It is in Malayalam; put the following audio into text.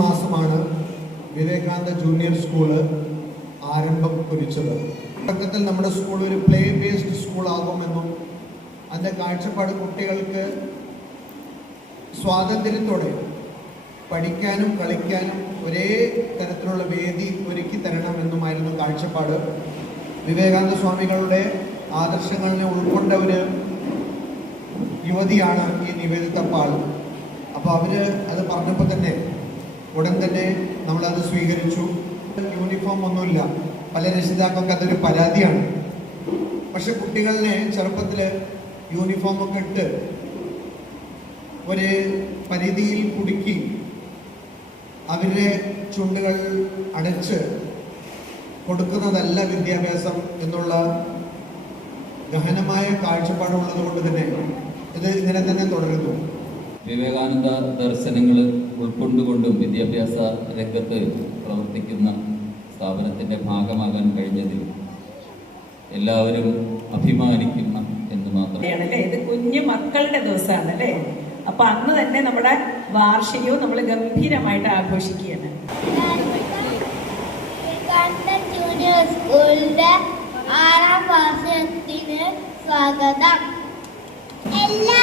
മാസമാണ് വിവേകാനന്ദ ജൂനിയർ സ്കൂള് ആരംഭം കുറിച്ചത്. തുടക്കത്തിൽ നമ്മുടെ സ്കൂൾ ഒരു പ്ലേ ബേസ്ഡ് സ്കൂൾ ആകുമെന്നും അതിൻ്റെ കാഴ്ചപ്പാട് കുട്ടികൾക്ക് സ്വാതന്ത്ര്യത്തോടെ പഠിക്കാനും കളിക്കാനും ഒരേ തരത്തിലുള്ള വേദി ഒരുക്കി തരണമെന്നുമായിരുന്നു കാഴ്ചപ്പാട്. വിവേകാനന്ദ സ്വാമികളുടെ ആദർശങ്ങളിനെ ഉൾക്കൊണ്ട ഒരു യുവതിയാണ് ഈ നിവേദിത പാൾ. അപ്പോൾ അവർ അത് പറഞ്ഞപ്പോൾ തന്നെ ഉടൻ തന്നെ നമ്മളത് സ്വീകരിച്ചു. യൂണിഫോം ഒന്നുമില്ല, പല രക്ഷിതാക്കൾക്ക് അതൊരു പരാതിയാണ്. പക്ഷെ കുട്ടികളെ ചെറുപ്പത്തിൽ യൂണിഫോമൊക്കെ ഇട്ട് ഒരു പരിധിയിൽ കുടുക്കി അവരുടെ ചുണ്ടുകൾ അടച്ച് കൊടുക്കുന്നതല്ല വിദ്യാഭ്യാസം എന്നുള്ള ഗഹനമായ കാഴ്ചപ്പാടുള്ളത് കൊണ്ട് തന്നെ ഇത് ഇങ്ങനെ തന്നെ തുടരുന്നു. വിവേകാനന്ദ ദർശനങ്ങൾ ഉൾക്കൊണ്ടുകൊണ്ടും വിദ്യാഭ്യാസ രംഗത്ത് പ്രവർത്തിക്കുന്ന സ്ഥാപനത്തിൻ്റെ ഭാഗമാകാൻ കഴിഞ്ഞതിൽ എല്ലാവരും അഭിമാനിക്കുന്ന എന്ന് മാത്രം. ഇത് കുഞ്ഞു മക്കളുടെ ദിവസമാണ് അല്ലേ? അപ്പൊ അന്ന് തന്നെ നമ്മുടെ വാർഷികവും നമ്മൾ ഗംഭീരമായിട്ട് ആഘോഷിക്കുകയാണ്. ജൂനിയർ സ്കൂളിന്റെ 6ാം വാർഷികത്തിന് സ്വാഗതം. എല്ലാ